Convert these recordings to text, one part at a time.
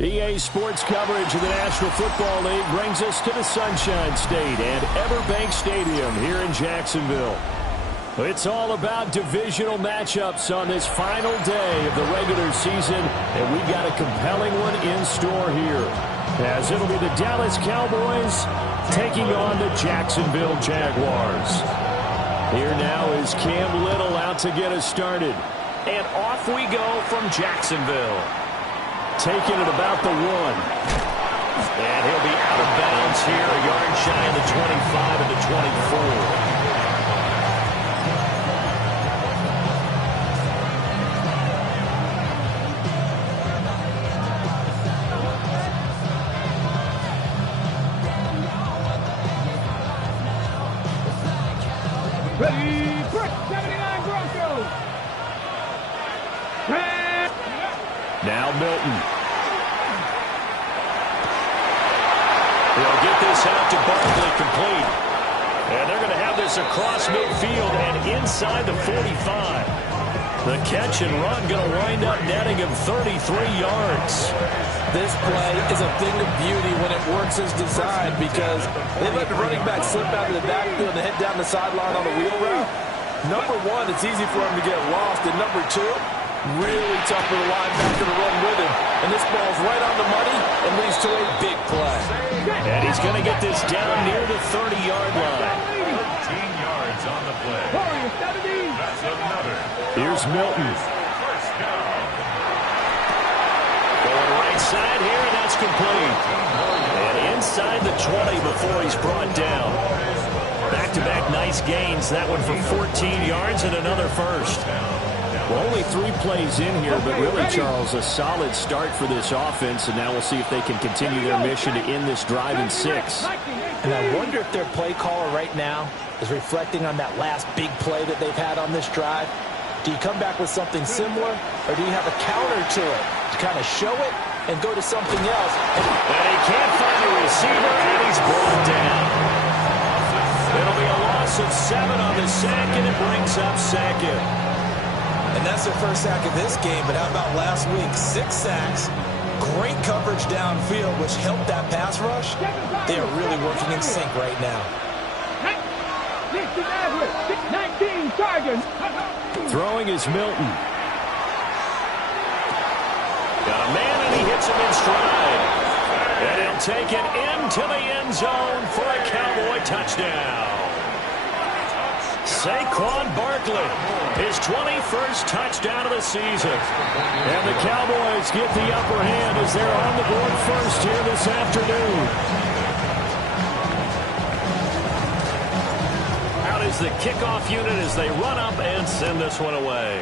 EA Sports coverage of the National Football League brings us to the Sunshine State and Everbank Stadium here in Jacksonville. It's all about divisional matchups on this final day of the regular season, and we've got a compelling one in store here, as it'll be the Dallas Cowboys taking on the Jacksonville Jaguars. Here now is Cam Little out to get us started. And off we go from Jacksonville. Taking it about the 1. And he'll be out of bounds here, a yard shy of the 25 of the 24. Ready, break, 79 Broncos. Now Milton. He'll get this out to Barkley, complete. And they're going to have this across midfield and inside the 45. The catch and run going to wind up netting him 33 yards. This play is a thing of beauty when it works as designed, because they let the running back slip out of the backfield and head down the sideline on a wheel route. Number one, it's easy for him to get lost. And number two, really tough for the linebacker to run with him. And this ball's right on the money and leads to a big play. And he's going to get this down near the 30-yard line. 13 yards on the play. That's another. Here's Milton. First down. Going right side here, and that's complete. And inside the 20 before he's brought down. Back-to-back nice gains. That one for 14 yards and another first. Well, only 3 plays in here, but really, Charles, a solid start for this offense, and now we'll see if they can continue their mission to end this drive in 6. And I wonder if their play caller right now is reflecting on that last big play that they've had on this drive. Do you come back with something similar, or do you have a counter to it to kind of show it and go to something else? And he can't find a receiver, and he's brought down. It'll be a loss of 7 on the sack, and it brings up second. And that's their first sack of this game, but how about last week? 6 sacks, great coverage downfield, which helped that pass rush. They are really working in sync right now. 19 Chargers. Throwing is Milton. Got a man, and he hits him in stride. And he'll take it into the end zone for a Cowboy touchdown. Saquon Barkley, his 21st touchdown of the season. And the Cowboys get the upper hand as they're on the board first here this afternoon. Out is the kickoff unit as they run up and send this one away.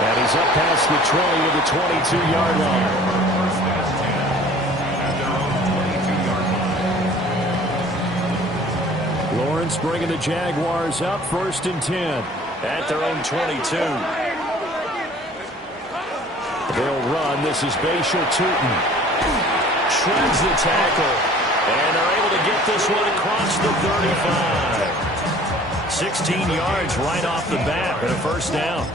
And he's up past the 20 to the 22-yard line. Lawrence bringing the Jaguars up 1st and 10. At their own 22. They'll run. This is Bashal Tutin. Shreds the tackle. And they're able to get this one across the 35. 16 yards right off the bat and a first down.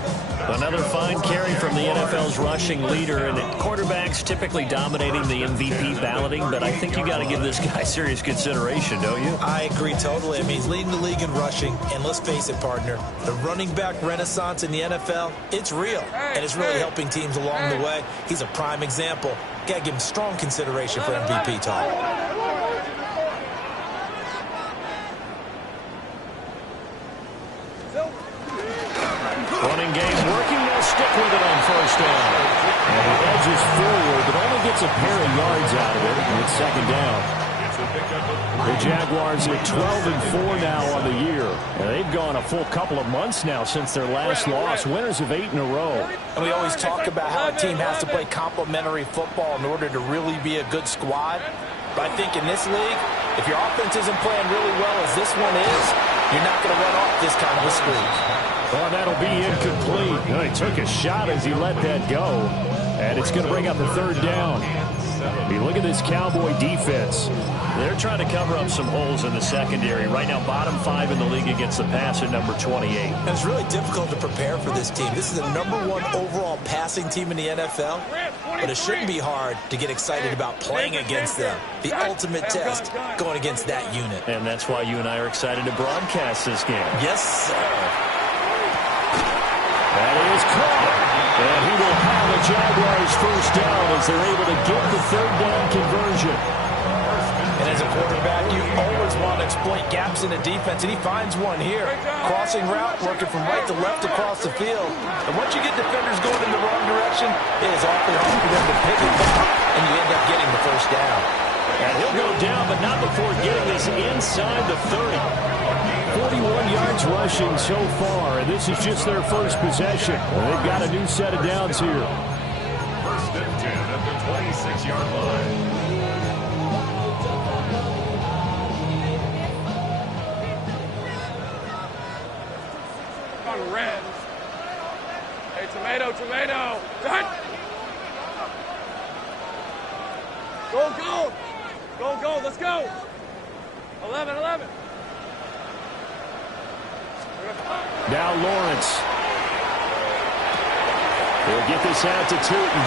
Another fine carry from the NFL's rushing leader, and quarterbacks typically dominating the MVP balloting, but I think you got to give this guy serious consideration, don't you? I agree totally. I mean, he's leading the league in rushing, and let's face it, partner, the running back renaissance in the NFL, it's real, and it's really helping teams along the way. He's a prime example. Got to give him strong consideration for MVP talk. Running game working. They'll stick with it on first down. And he edges forward, but only gets a pair of yards out of it, and it's second down. The Jaguars are 12-4 now on the year. And they've gone a full couple of months now since their last loss. Winners of 8 in a row. And we always talk about how a team has to play complementary football in order to really be a good squad. But I think in this league, if your offense isn't playing really well as this one is, you're not going to run off this kind of a streak. Well, that'll be incomplete. He took a shot as he let that go. And it's going to bring up the third down. You look at this Cowboy defense. They're trying to cover up some holes in the secondary. Right now, bottom 5 in the league against the pass at number 28. And it's really difficult to prepare for this team. This is the #1 overall passing team in the NFL. But it shouldn't be hard to get excited about playing against them. The ultimate test going against that unit. And that's why you and I are excited to broadcast this game. Yes, sir. That is caught. And he will have a Jaguars first down as they're able to get the third down conversion. And as a quarterback, you always want to exploit gaps in the defense, and he finds one here. Crossing route, working from right to left across the field. And once you get defenders going in the wrong direction, it is awfully hard for them to pick it back, and you end up getting the first down. And he'll go down, but not before getting this inside the 30. 41 yards rushing so far, and this is just their first possession. They've got a new set of downs here. First and 10 at the 26-yard line. On red. Hey, tomato. Cut. Go. Let's go. 11. Now Lawrence. He'll get this out to Tootin.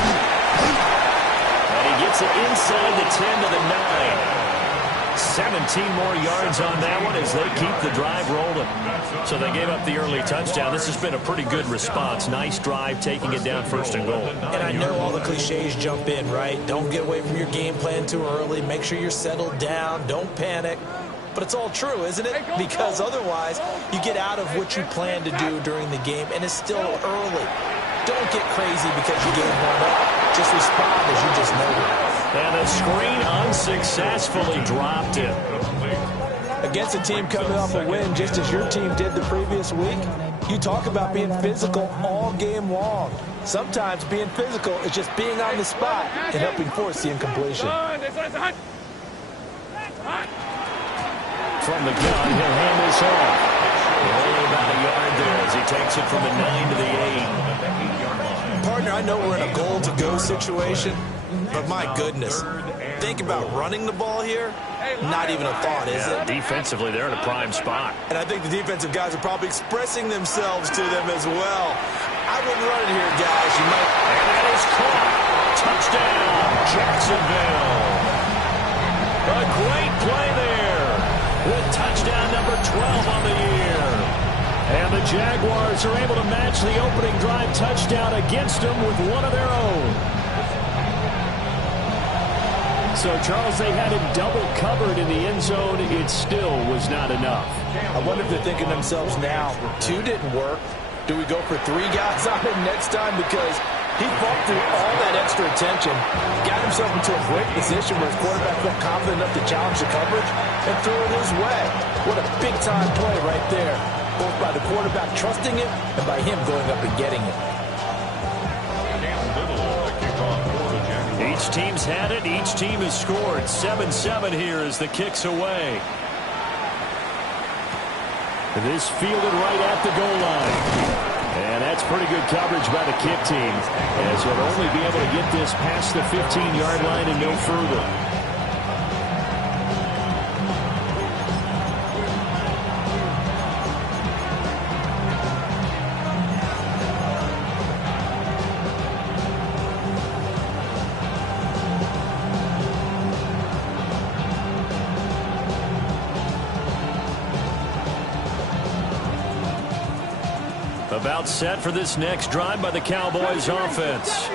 And he gets it inside the 10 to the 9. 17 more yards on that one as they keep the drive rolling. So they gave up the early touchdown. This has been a pretty good response. Nice drive, taking it down first and goal. And I know all the cliches jump in, right? Don't get away from your game plan too early. Make sure you're settled down. Don't panic. But it's all true, isn't it? Because otherwise, you get out of what you plan to do during the game, and it's still early. Don't get crazy because you gave one up. Just respond as you just noted. And the screen unsuccessfully dropped it. Against a team coming off a win, just as your team did the previous week, you talk about being physical all game long. Sometimes being physical is just being on the spot and helping force the incompletion. From the gun, he'll hand this off. Only about a yard there as he takes it from the 9 to the 8. Partner, I know we're in a goal-to-go situation, but my goodness, think about running the ball here. Not even a thought, is it? Defensively, they're in a prime spot. And I think the defensive guys are probably expressing themselves to them as well. I wouldn't run it here, guys. You might. And that is caught. Touchdown, Jacksonville. A great play there with touchdown number 12 on the year. And the Jaguars are able to match the opening drive touchdown against them with one of their own. So, Charles, they had him double covered in the end zone. It still was not enough. I wonder if they're thinking to themselves now, 2 didn't work. Do we go for 3 guys on him next time? Because he fought through all that extra attention, got himself into a great position where his quarterback felt confident enough to challenge the coverage and threw it his way. What a big-time play right there, both by the quarterback trusting it and by him going up and getting it. Each team's had it. Each team has scored. 7-7 here as the kick's away. This fielded right at the goal line. And that's pretty good coverage by the kick team, as he'll only be able to get this past the 15-yard line and no further. About set for this next drive by the Cowboys offense.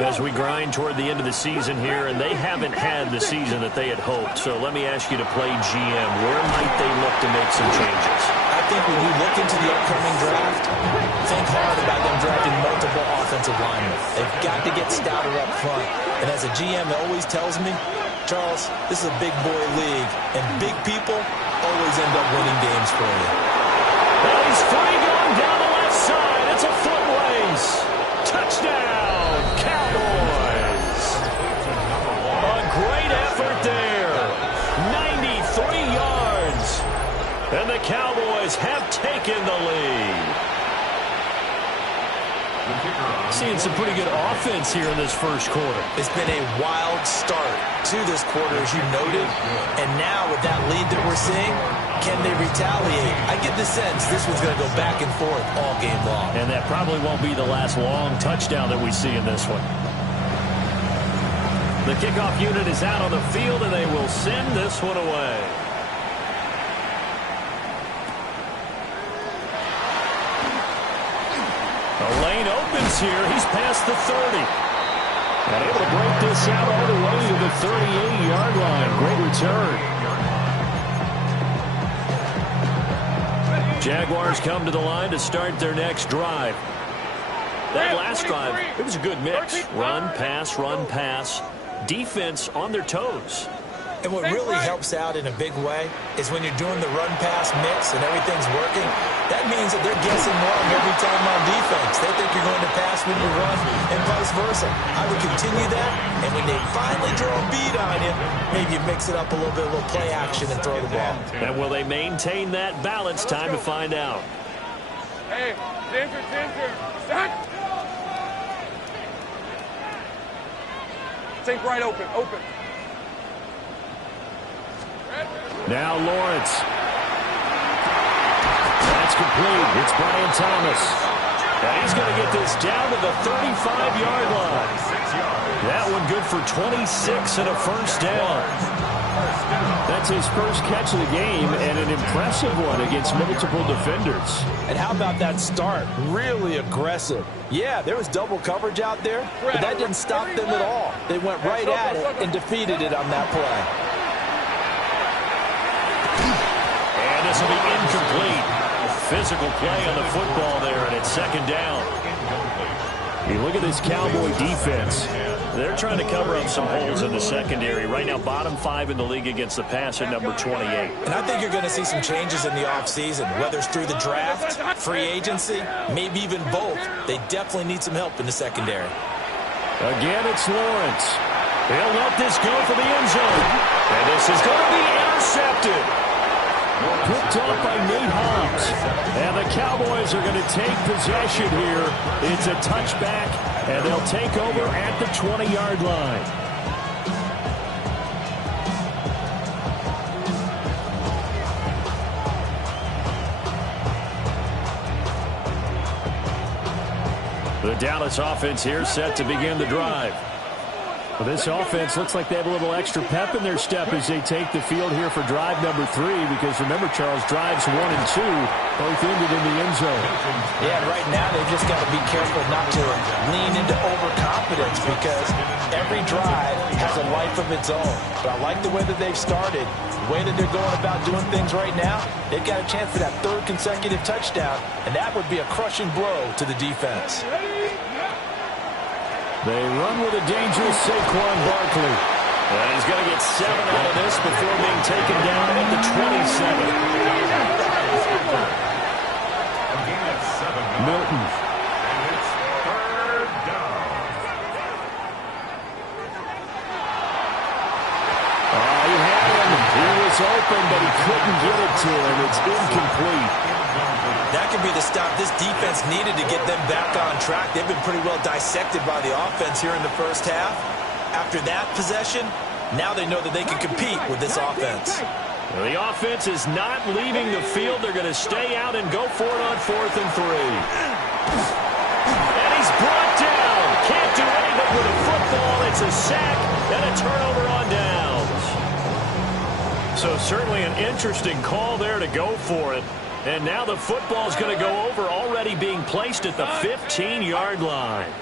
As we grind toward the end of the season here, and they haven't had the season that they had hoped. So let me ask you to play GM. Where might they look to make some changes? I think when you look into the upcoming draft, think hard about them drafting multiple offensive linemen. They've got to get stouter up front. And as a GM always tells me, Charles, this is a big boy league, and big people always end up winning games for you. Well, he's free going down the left side. It's a foot race. Touchdown, Cowboys. A great effort there. 93 yards. And the Cowboys have taken the lead. Seeing some pretty good offense here in this first quarter. It's been a wild start to this quarter, as you noted. And now with that lead that we're seeing, can they retaliate? I get the sense this one's going to go back and forth all game long. And that probably won't be the last long touchdown that we see in this one. The kickoff unit is out on the field, and they will send this one away. The lane opens here. He's past the 30. And able to break this out all the way to the 38-yard line. Great return. Jaguars come to the line to start their next drive. That last drive, it was a good mix. Run, pass. Defense on their toes. And what really helps out in a big way is when you're doing the run-pass mix and everything's working, that means that they're guessing wrong every time on defense. They think you're going to pass when you run and vice versa. I would continue that, and when they finally draw a beat on you, maybe you mix it up a little bit, a little play action and throw the ball. And will they maintain that balance? Time to find out. Hey, danger. Stand. Think right, open. Now Lawrence. That's complete. It's Brian Thomas. And he's going to get this down to the 35-yard line. That one good for 26 and a first down. That's his first catch of the game, and an impressive one against multiple defenders. And how about that start? Really aggressive. Yeah, there was double coverage out there, but that didn't stop them at all. They went right at it and defeated it on that play. And this will be incomplete. Physical play on the football there, and it's second down. You look at this Cowboy defense. They're trying to cover up some holes in the secondary. Right now, bottom 5 in the league against the pass at number 28. And I think you're going to see some changes in the offseason, whether it's through the draft, free agency, maybe even both. They definitely need some help in the secondary. Again, it's Lawrence. He'll let this go for the end zone. And this is going to be intercepted. Picked off by Nate Hobbs. And the Cowboys are going to take possession here. It's a touchback, and they'll take over at the 20-yard line. The Dallas offense here set to begin the drive. Well, this offense looks like they have a little extra pep in their step as they take the field here for drive number 3, because remember, Charles, drives 1 and 2 both ended in the end zone. Yeah, and right now they've just got to be careful not to lean into overconfidence, because every drive has a life of its own. But I like the way that they've started, the way that they're going about doing things right now. They've got a chance for that 3rd consecutive touchdown, and that would be a crushing blow to the defense. They run with a dangerous Saquon Barkley. And he's going to get 7 out of this before being taken down at the 27. Milton. And it's 3rd down. He had him. He was open, but he couldn't get it to him. It's incomplete. That could be the stop this defense needed to get them back on track. They've been pretty well dissected by the offense here in the first half. After that possession, now they know that they can compete with this offense. The offense is not leaving the field. They're going to stay out and go for it on 4th and 3. And he's brought down. Can't do anything with a football. It's a sack and a turnover on downs. So certainly an interesting call there to go for it. And now the football's going to go over, already being placed at the 15-yard line.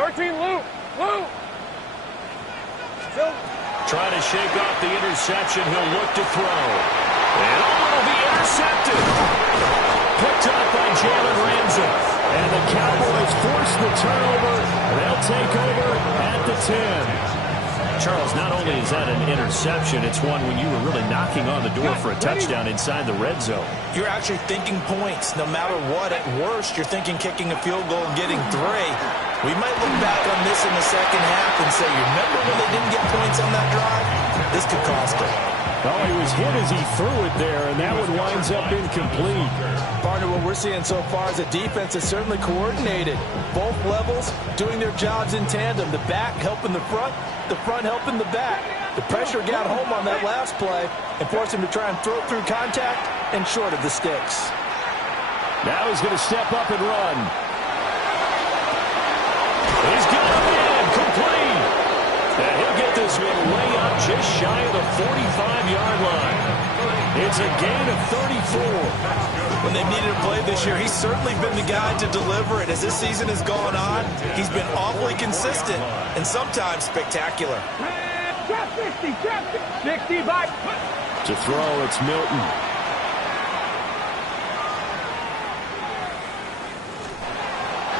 13, Lou. Trying to shake off the interception. He'll look to throw. And will be intercepted. Picked up by Jalen Ramsey. And the the Cowboys force the turnover. They'll take over at the 10. Charles, not only is that an interception, it's one when you were really knocking on the door for a touchdown inside the red zone. You're actually thinking points. No matter what, at worst, you're thinking kicking a field goal and getting 3. We might look back on this in the second half and say, you remember when they didn't get points on that drive? This could cost them. Oh, he was hit as he threw it there, and that one winds up incomplete. Partner, what we're seeing so far is the defense is certainly coordinated. Both levels doing their jobs in tandem. The back helping the front helping the back. The pressure got home on that last play and forced him to try and throw it through contact and short of the sticks. Now he's going to step up and run. He's got him in, complete. And he'll get this one way up just shy of the 45-yard line. It's a gain of 34. When they've needed a play this year, he's certainly been the guy to deliver it. As this season has gone on, he's been awfully consistent and sometimes spectacular. 60 back. To throw, it's Milton.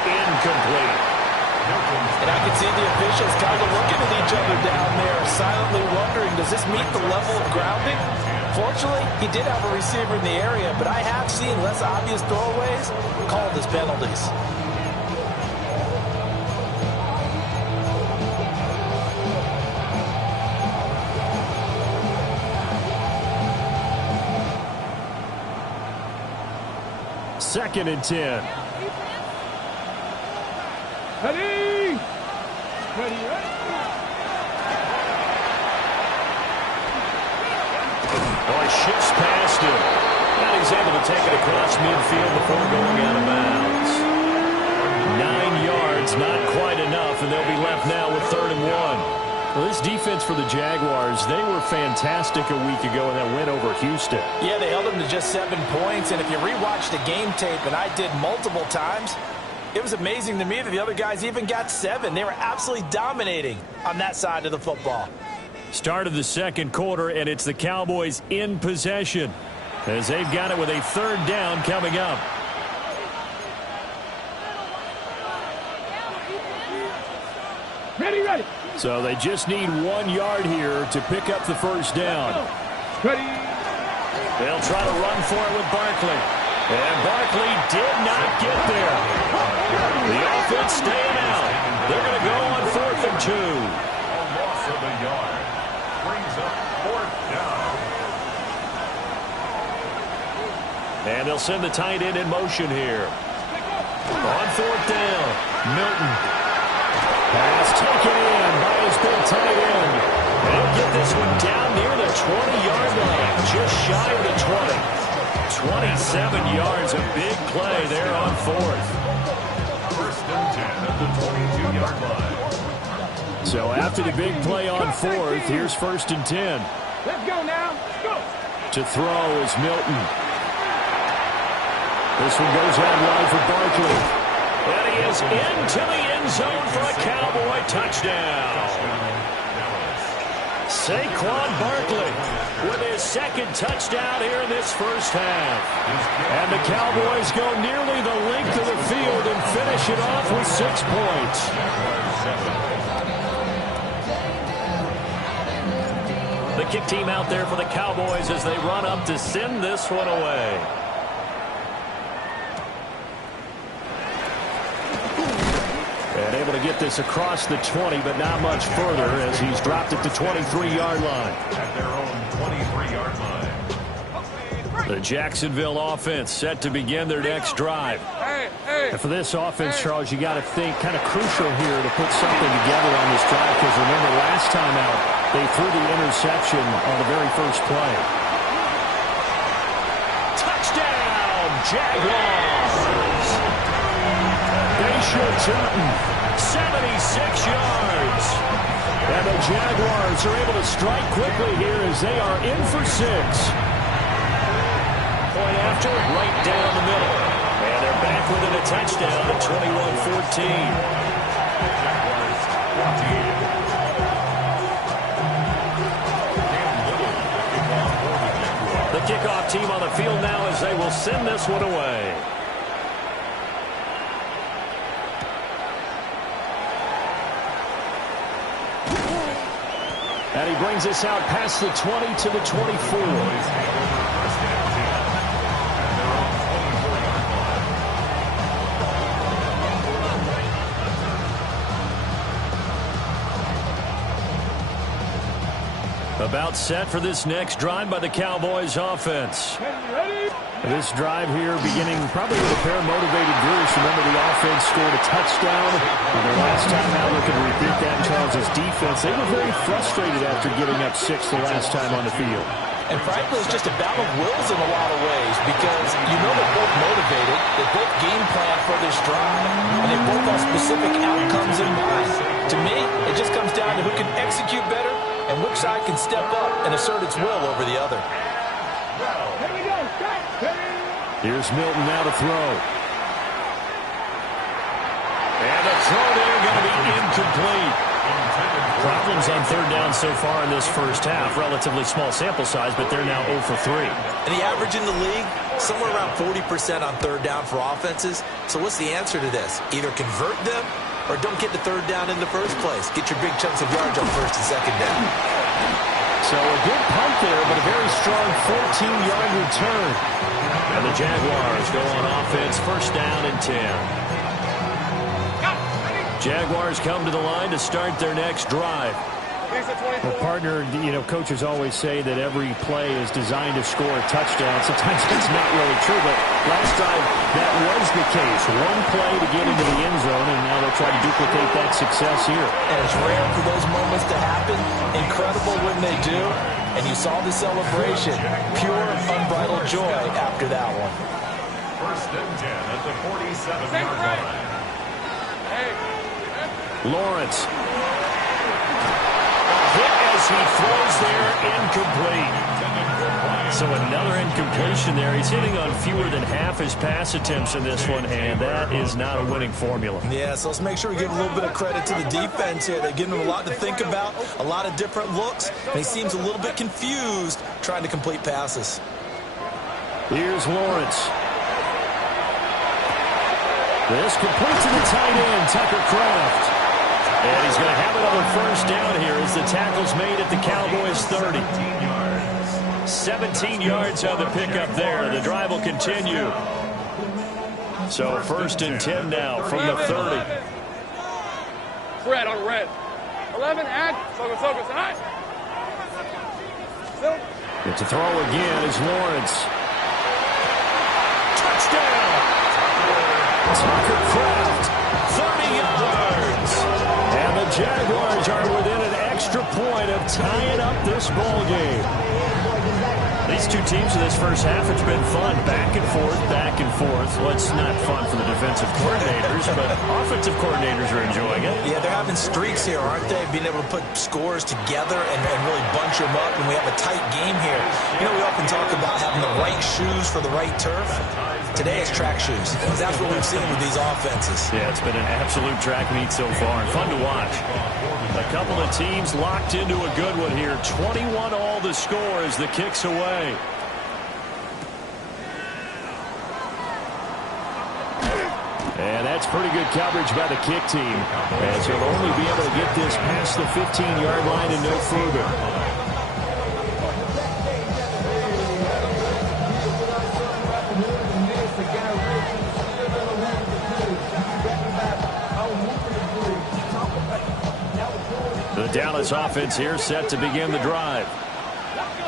Incomplete. And I can see the officials kind of looking at each other down there, silently wondering, does this meet the level of grounding? Fortunately, he did have a receiver in the area, but I have seen less obvious throwaways called as penalties. Second and 10. Ready? Oh, he shifts past him. And he's able to take it across midfield before going out of bounds. 9 yards, not quite enough, and they'll be left now with 3rd and 1. Well, this defense for the Jaguars, they were fantastic a week ago in that win over Houston. Yeah, they held them to just 7 points, and if you rewatch the game tape, and I did multiple times, it was amazing to me that the other guys even got 7. They were absolutely dominating on that side of the football. Start of the second quarter, and it's the Cowboys in possession as they've got it with a 3rd down coming up. Ready. So they just need 1 yard here to pick up the 1st down. Ready. They'll try to run for it with Barkley. And Barkley did not get there. The offense staying out. They're going to go on 4th and 2. A loss of a yard. Brings up 4th down. And they'll send the tight end in motion here. On 4th down, Milton. Pass taken in by his big tight end. And he'll get this one down near the 20-yard line, just shy of the 20. 27 yards, a big play there on 4th. 1st and 10 at the 22-yard line. So after the big play on 4th, here's 1st and 10. Let's go now. Let's go. To throw is Milton. This one goes out wide for Barkley. And he is into the end zone for a Cowboy touchdown. Saquon Barkley with his 2nd touchdown here in this 1st half. And the Cowboys go nearly the length of the field and finish it off with 6 points. The kick team out there for the Cowboys as they run up to send this one away. And able to get this across the 20, but not much further as he's dropped it to 23-yard line. At their own 23-yard line. The Jacksonville offense set to begin their next drive. Hey. And for this offense, Charles, you got to think kind of crucial here to put something together on this drive because remember last time out, they threw the interception on the very first play. Touchdown, Jaguars! Bayshore Tutton, 76 yards. And the Jaguars are able to strike quickly here as they are in for 6. Point after, right down the middle. And they're back within a touchdown at 21-14. The kickoff team on the field now as they will send this one away. And he brings us out past the 20 to the 24. About set for this next drive by the Cowboys offense. This drive here beginning probably with a pair of motivated Bruce. Remember, the offense scored a touchdown. And their last time out, looking to repeat that in Charles' defense. They were very frustrated after giving up 6 the last time on the field. And frankly, it's just a battle of wills in a lot of ways because you know they're both motivated, they both game plan for this drive, and they both have specific outcomes in mind. To me, it just comes down to who can execute better and which side can step up and assert its will over the other. Here's Milton now to throw. And the throw there going to be incomplete. Problems on third down so far in this first half. Relatively small sample size, but they're now 0 for 3. And the average in the league, somewhere around 40% on third down for offenses. So what's the answer to this? Either convert them or don't get the third down in the first place. Get your big chunks of yards on first and second down. So a good punt there, but a very strong 14-yard return. And the Jaguars go on offense, first down and 10. Jaguars come to the line to start their next drive. Well, partner, you know, coaches always say that every play is designed to score a touchdown. Sometimes that's not really true, but last drive, that was the case. One play to get into the end zone, and now they'll try to duplicate that success here. And it's rare for those moments to happen. Incredible when they do. And you saw the celebration. Pure, unbridled joy after that one. First and 10 at the 47-yard line. Lawrence. Hit as he throws there, incomplete. So another incompletion there. He's hitting on fewer than half his pass attempts in this one, and that is not a winning formula. Yeah, so let's make sure we give a little bit of credit to the defense here. They're giving him a lot to think about, a lot of different looks, and he seems a little bit confused trying to complete passes. Here's Lawrence. This complete to the tight end, Tucker Kraft. And he's going to have another first down here as the tackle's made at the Cowboys 30. 17 yards on the pickup there. The drive will continue. So first and 10 now from the 30. Red on red. 11 and focus, all right? But to throw again is Lawrence. Touchdown! Tucker Kraft, 30 yards. And the Jaguars are within an extra point of tying up this ball game. These two teams in this first half, it's been fun. Back and forth, back and forth. Well, it's not fun for the defensive coordinators, but offensive coordinators are enjoying it. Yeah, they're having streaks here, aren't they? Being able to put scores together and really bunch them up, and we have a tight game here. You know, we often talk about having the right shoes for the right turf. Today it's track shoes. That's what we've seen with these offenses. Yeah, it's been an absolute track meet so far. Fun to watch. A couple of teams locked into a good one here. 21 all the score as the kick's away. And that's pretty good coverage by the kick team. As he'll only be able to get this past the 15-yard line and no further. The Dallas offense here set to begin the drive.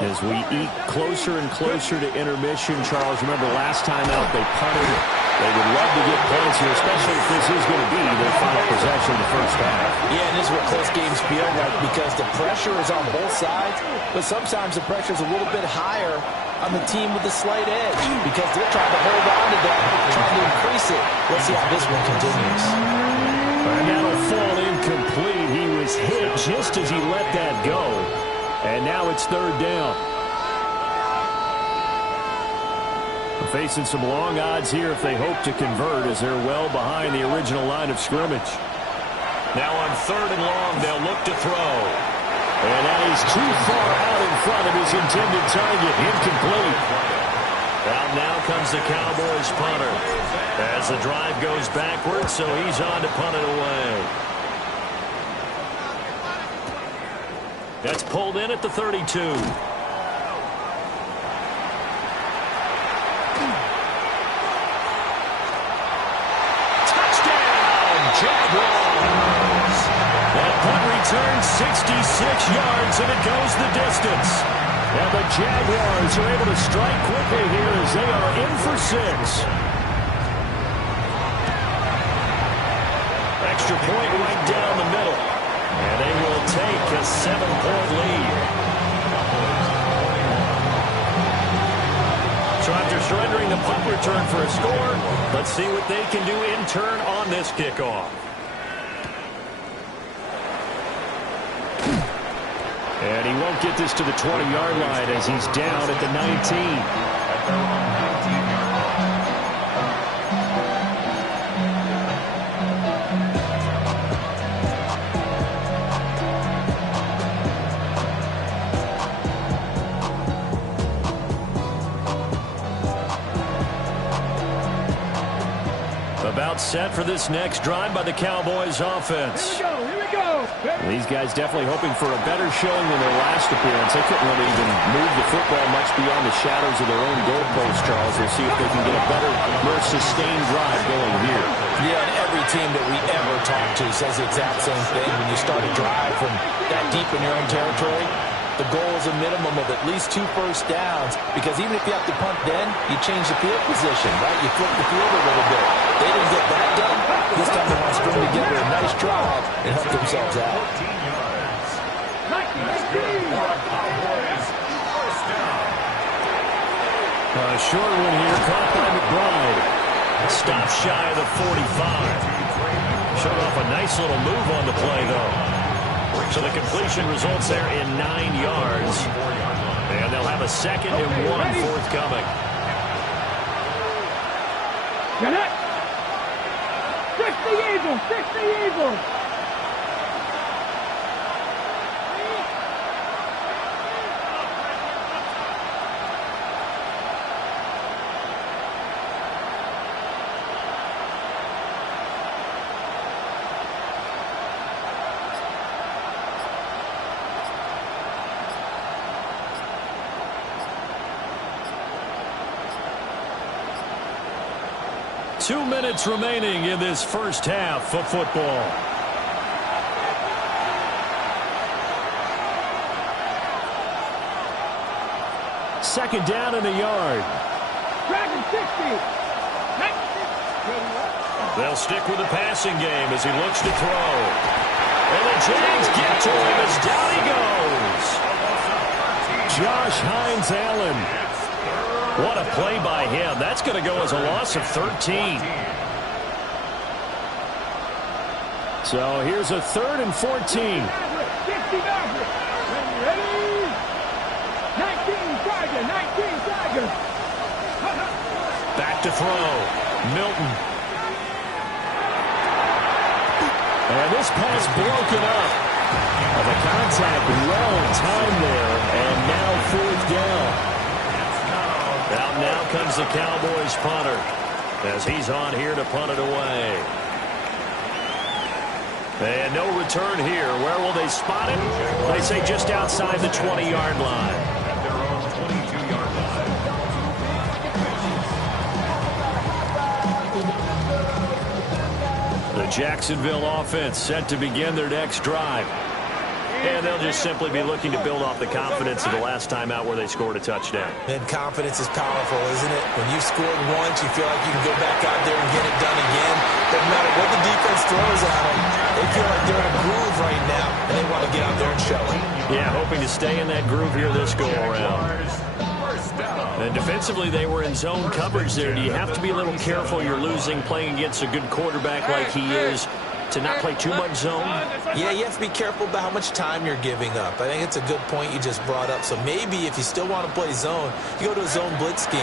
As we eke closer and closer to intermission, Charles, remember last time out they punted. They would love to get points here, especially if this is going to be their final possession of the first half. Yeah, and this is what close games feel like because the pressure is on both sides, but sometimes the pressure is a little bit higher on the team with the slight edge because they're trying to hold on to that, trying to increase it. Let's see how this one continues. And that'll fall incomplete. He was hit just as he let that go. And now it's third down. Facing some long odds here if they hope to convert as they're well behind the original line of scrimmage. Now on third and long, they'll look to throw. And that is too far out in front of his intended target. Incomplete. Out now comes the Cowboys punter as the drive goes backwards, so he's on to punt it away. That's pulled in at the 32. Jaguars. That punt returns 66 yards, and it goes the distance. And the Jaguars are able to strike quickly here as they are in for 6. Extra point right down the middle. And they will take a 7-point lead. So after surrendering the punt return for a score, let's see what they can do in turn on this kickoff. And he won't get this to the 20-yard line as he's down at the 19. About set for this next drive by the Cowboys offense. Here we go. These guys definitely hoping for a better showing than their last appearance. They couldn't really even move the football much beyond the shadows of their own goalpost, Charles. They'll see if they can get a better, more sustained drive going here. Yeah, and every team that we ever talk to says the exact same thing. When you start a drive from that deep in your own territory, the goal is a minimum of at least 2 first downs, because even if you have to punt then, you change the field position, right? You flip the field a little bit. They didn't get that done. This time they want to string together a nice drive and help themselves out. A short one here, caught by McBride. Stop shy of the 45. Showed off a nice little move on the play, though. So the completion results there in 9 yards. And they'll have a 2nd and 1 forthcoming. Get it. 60 Eagles. 60 Eagles. Two minutes remaining in this first half of football. Second down in the yard. Dragon 60. They'll stick with the passing game as he looks to throw. And the Jags get to him as down he goes. Josh Hines-Allen. What a play by him. That's going to go as a loss of 13. So here's a 3rd and 14. 60 Ready? 19 Tiger. 19 Tiger. Back to throw. Milton. And this pass broken up. And the contact well timed there. And now 4th down. Out now comes the Cowboys punter as he's on here to punt it away. And no return here. Where will they spot it? They say just outside the 20-yard line. At their own 22-yard line. The Jacksonville offense set to begin their next drive. And they'll just simply be looking to build off the confidence of the last time out where they scored a touchdown. And confidence is powerful, isn't it? When you've scored once, you feel like you can go back out there and get it done again. Doesn't matter what the defense throws at them. They feel like they're in a groove right now, and they want to get out there and show it. Yeah, hoping to stay in that groove here this go-around. And defensively, they were in zone coverage there. Do you have to be a little careful? You're losing playing against a good quarterback like he is, to not play too much zone? Yeah, you have to be careful about how much time you're giving up. I think it's a good point you just brought up. So maybe if you still want to play zone, you go to a zone blitz scheme.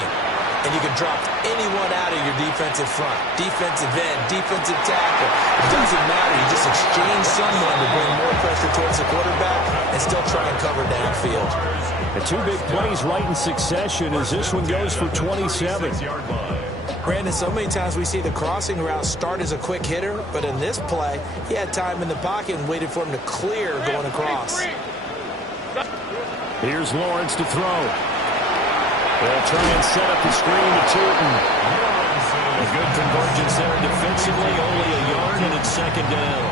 And you can drop anyone out of your defensive front. Defensive end, defensive tackle. It doesn't matter. You just exchange someone to bring more pressure towards the quarterback and still try and cover downfield. The 2 big plays right in succession as this one goes for 27. Brandon, so many times we see the crossing route start as a quick hitter, but in this play, he had time in the pocket and waited for him to clear going across. Here's Lawrence to throw. They'll try and set up the screen to Tootin. A good convergence there defensively, only a yard, and it's second down.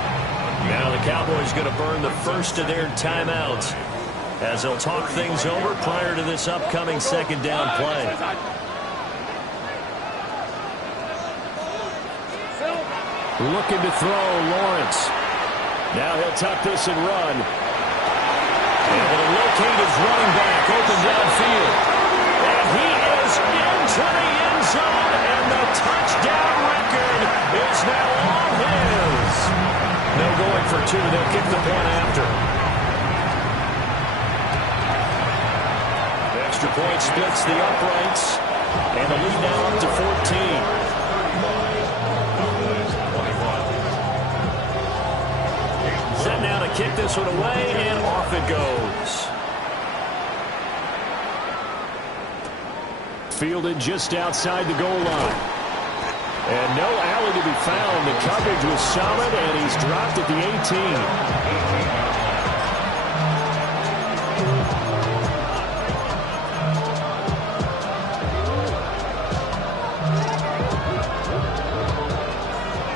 Now the Cowboys going to burn the first of their timeouts as they'll talk things over prior to this upcoming second down play. Looking to throw, Lawrence. Now he'll tuck this and run. And they'll locate his running back open downfield. And he is into the end zone, and the touchdown record is now all his. No going for two. They'll kick the point after. The extra point splits the uprights, and the lead now up to 14. Set now to kick this one away, and off it goes. Fielded just outside the goal line. And no alley to be found. The coverage was solid, and he's dropped at the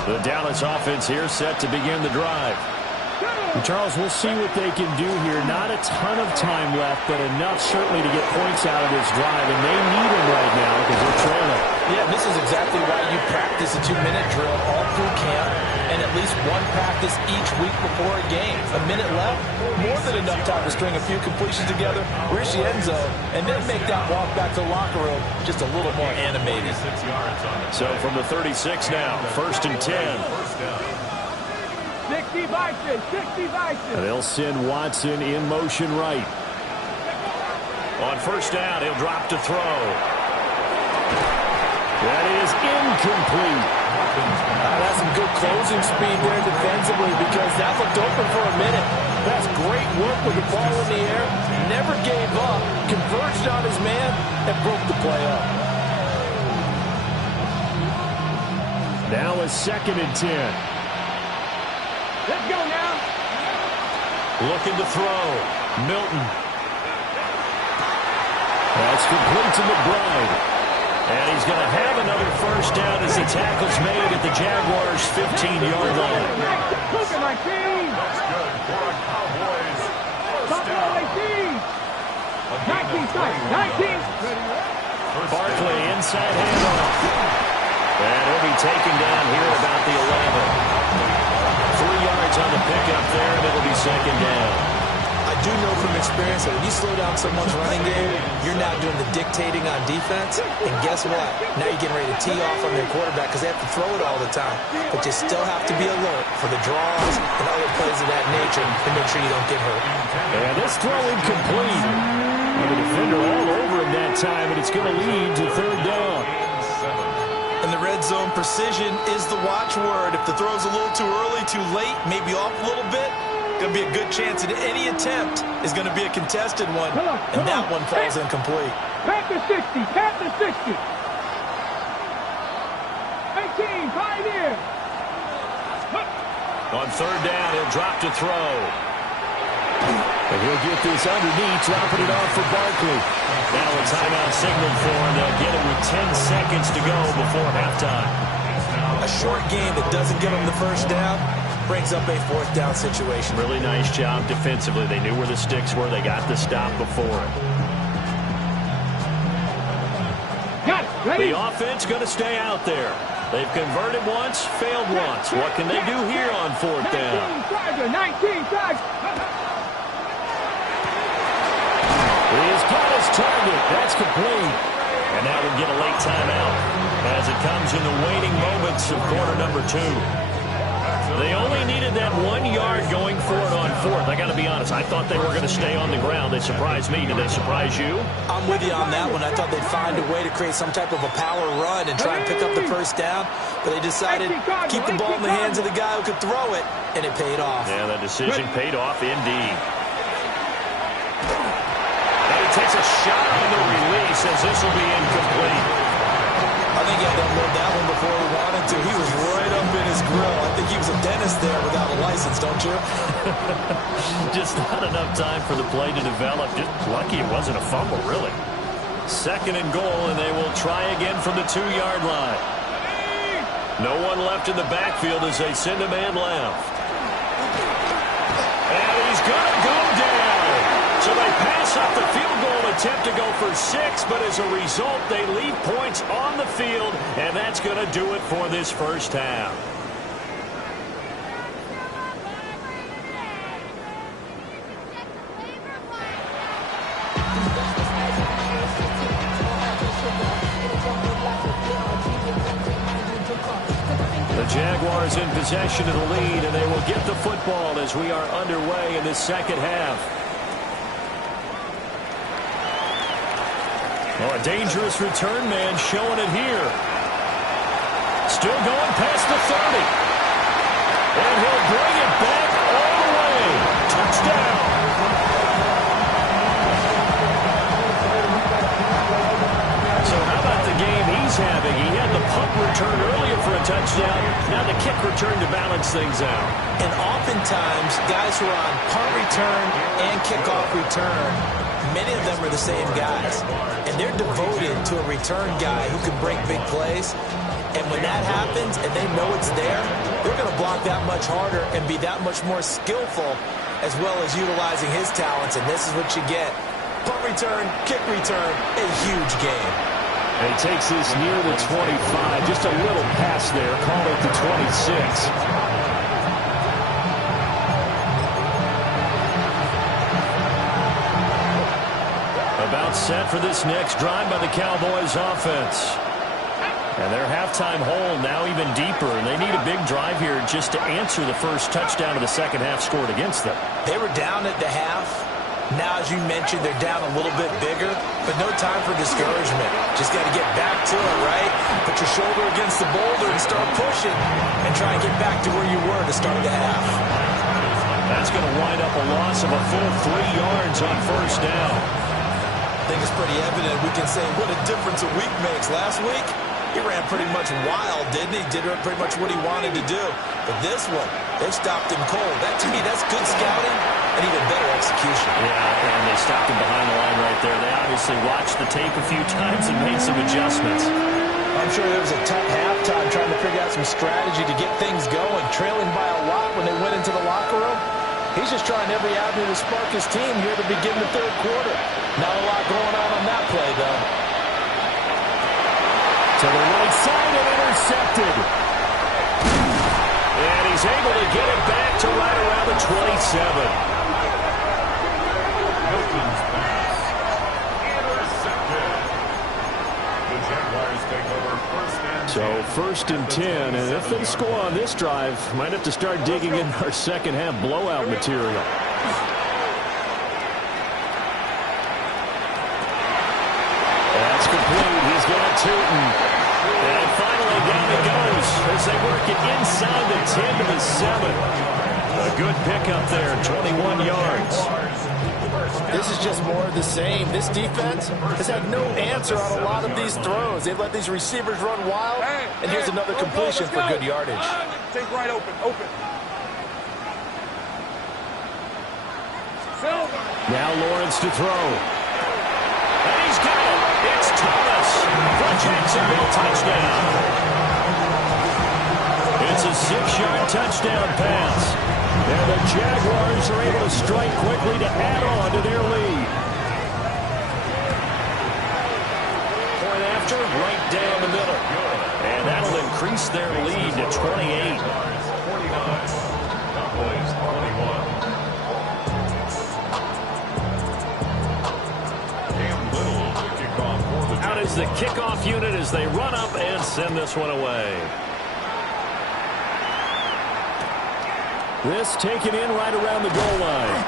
18. The Dallas offense here set to begin the drive. And Charles, we'll see what they can do here. Not a ton of time left, but enough certainly to get points out of this drive, and they need them right now because they're trailing. Yeah, this is exactly why you practice a 2-minute drill all through camp and at least one practice each week before a game. A minute left, more than enough time to string a few completions together, reach the end zone, and then make that walk back to the locker room just a little more animated. So from the 36 now, 1st and 10. 60 Bison, 60 Bison. They'll send Watson in motion right. On 1st down, he'll drop to throw. That is incomplete. That's some good closing speed there defensively because that looked open for a minute. That's great work with the ball in the air. Never gave up, converged on his man, and broke the play up. Now a 2nd and 10. Let's go now. Looking to throw. Milton. That's complete to McBride. And he's going to have another 1st down as the tackle's made at the Jaguars' 15-yard line. Look at my team. That's good for a Cowboys. First down. 19 sides, 19. Barkley inside handoff. And he'll be taken down here at about the 11. 3 yards on the pickup there, and it'll be 2nd down. I do know from experience that when you slow down someone's running game, you're now doing the dictating on defense. And guess what? Now you're getting ready to tee off on their quarterback because they have to throw it all the time. But you still have to be alert for the draws and other plays of that nature to make sure you don't get hurt. And this throw incomplete. And the defender all over him that time, and it's going to lead to 3rd down. In the red zone, precision is the watchword. If the throw's a little too early, too late, maybe off a little bit, going to be a good chance that any attempt is going to be a contested one, and that one falls incomplete. Panther 60, Panther 60. 18, Pioneer. On 3rd down, he'll drop to throw. And he'll get this underneath, dropping it off for Barkley. Now a timeout signaled for him. They'll get it with 10 seconds to go before halftime. A short game that doesn't get them the 1st down brings up a 4th down situation. Really nice job defensively. They knew where the sticks were. They got the stop before it. Got it, ready? The offense going to stay out there. They've converted once, failed once. What can they do here on 4th down? 19 Tiger, 19 Tiger. He's got his target. That's complete. And that will get a late timeout as it comes in the waning moments of quarter number 2. They only needed that 1 yard going for it on 4th. I got to be honest, I thought they were going to stay on the ground. They surprised me. Did they surprise you? I'm with you on that one. I thought they'd find a way to create some type of a power run and try and pick up the 1st down, but they decided to keep the ball in the hands of the guy who could throw it, and it paid off. Yeah, that decision paid off indeed. And he takes a shot on the release as this will be incomplete. I think think he had to unload that one before he wanted to. He was right up in his grill. I think he was a dentist there without a license, don't you? Just not enough time for the play to develop. Just lucky it wasn't a fumble, really. 2nd and goal, and they will try again from the 2-yard line. No one left in the backfield as they send a man left. And he's going to go down. So they pass up the field goal attempt to go for 6, but as a result, they leave points on the field, and that's going to do it for this first half. The Jaguars in possession of the lead, and they will get the football as we are underway in this second half. Oh, a dangerous return man showing it here. Still going past the 30. And he'll bring it back all the way. Touchdown. So how about the game he's having? He had the punt return earlier for a touchdown. Now the kick return to balance things out. And oftentimes, guys who are on punt return and kickoff return, many of them are the same guys. And they're devoted to a return guy who can break big plays. And when that happens and they know it's there, they're going to block that much harder and be that much more skillful as well as utilizing his talents. And this is what you get. Punt return, kick return, a huge game. And he takes this near the 25. Just a little pass there. Call it the 26. About set for this next drive by the Cowboys offense. And their halftime hole now even deeper, and they need a big drive here just to answer the first touchdown of the second half scored against them. They were down at the half. Now, as you mentioned, they're down a little bit bigger, but no time for discouragement. Just got to get back to it, right? Put your shoulder against the boulder and start pushing and try and get back to where you were to start the half. That's going to wind up a loss of a full 3 yards on first down. I think it's pretty evident we can say what a difference a week makes. Last week, he ran pretty much wild, didn't he? Did pretty much what he wanted to do. But this one, they stopped him cold. That, to me, that's good scouting and even better execution. Yeah, and they stopped him behind the line right there. They obviously watched the tape a few times and made some adjustments. I'm sure there was a tough halftime trying to figure out some strategy to get things going. Trailing by a lot when they went into the locker room. He's just trying every avenue to spark his team here to begin the third quarter. Not a lot going on that play, though. To the right side and intercepted. And he's able to get it back to right around the 27. Milton's pass. Intercepted. The Jaguars take over first and 10. So first and 10, and if they score on this drive, might have to start digging in our second half blowout material. That's complete. He's got Tootin. And finally down it goes as they work it inside the 10 to the 7. A good pickup there, 21 yards. This is just more of the same. This defense has had no answer on a lot of these throws. They've let these receivers run wild, and here's another completion for good yardage. Take right open. Now Lawrence to throw. And he's got it. It's Thomas for Jacksonville touchdown. It's a 6-yard touchdown pass. And the Jaguars are able to strike quickly to add on to their lead. Point after, right down the middle. And that'll increase their lead to 28. 49. Cowboys 21. Cam Little to kick off for the Out is the kickoff unit as they run up and send this one away. This taken in right around the goal line.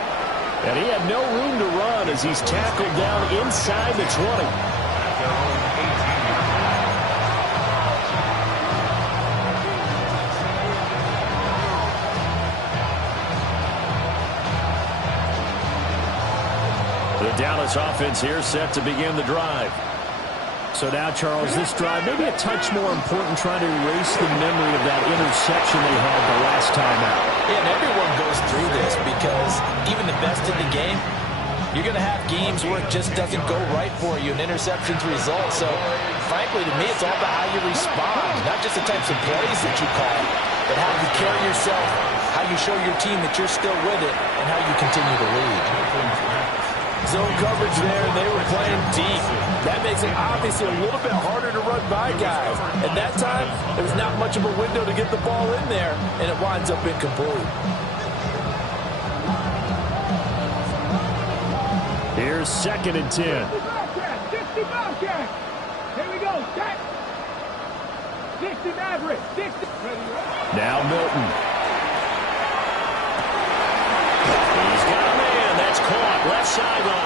And he had no room to run as he's tackled down inside the 20. The Dallas offense here set to begin the drive. So now, Charles, this drive maybe a touch more important, trying to erase the memory of that interception they had the last time out. Yeah, and everyone goes through this because even the best in the game, you're going to have games where it just doesn't go right for you, and interceptions result. So, frankly, to me, it's all about how you respond, not just the types of plays that you call, but how you carry yourself, how you show your team that you're still with it, and how you continue to lead. Zone coverage there, and they were playing deep. That makes it obviously a little bit harder to run by guys. At that time, there was not much of a window to get the ball in there, and it winds up incomplete. Here's 2nd and 10. 60 Bobcat. Here we go. Set. 60 Maverick. 60. Now Milton. He's got a man. That's caught. Left sideline.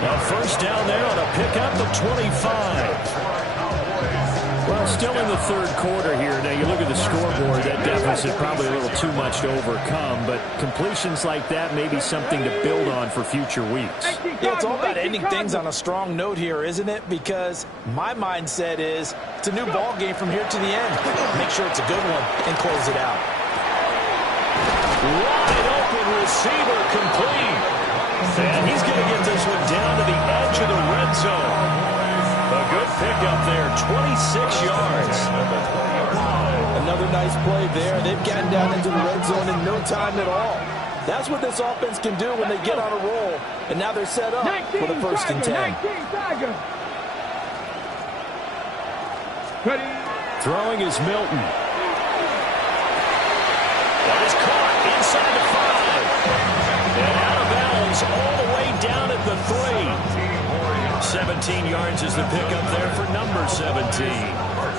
A first down there on a pickup of 25. Well, still in the 3rd quarter here. Now, you look at the scoreboard, that deficit probably a little too much to overcome, but completions like that may be something to build on for future weeks. Yeah, it's all about ending things on a strong note here, isn't it? Because my mindset is it's a new ball game from here to the end. Make sure it's a good one and close it out. Wide open receiver complete. And he's going to get this one down to the edge of the red zone. A good pickup there, 26 yards. Another nice play there. They've gotten down into the red zone in no time at all. That's what this offense can do when they get on a roll. And now they're set up for the 1st and 10. Throwing is Milton. That is caught inside the 5. And out of bounds all the way down at the 3. 17 yards is the pickup there for number 17.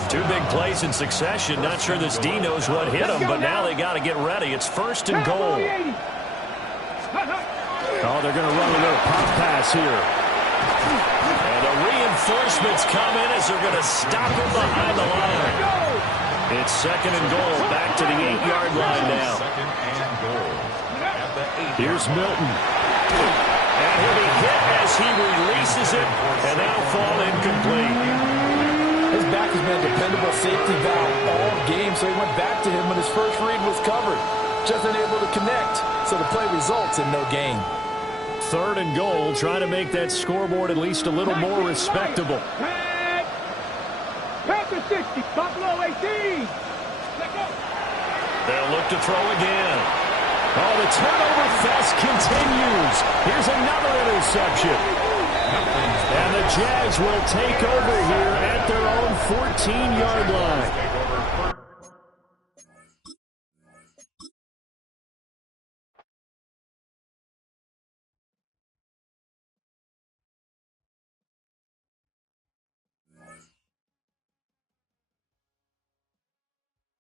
2 big plays in succession. Not sure this D knows what hit him, but now they got to get ready. It's 1st and goal. Oh, they're going to run a little pop pass here. And the reinforcements come in as they're going to stop him behind the line. It's 2nd and goal. Back to the 8-yard line now. Here's Milton. And he'll be hit as he releases it, and that'll fall incomplete. His back has been a dependable safety valve all game, so he went back to him when his first read was covered. Just unable to connect, so the play results in no gain. 3rd and goal, trying to make that scoreboard at least a little more respectable. Panther 60, Buffalo 18. They'll look to throw again. Oh, the turnover fest continues. Here's another interception. And the Jags will take over here at their own 14-yard line.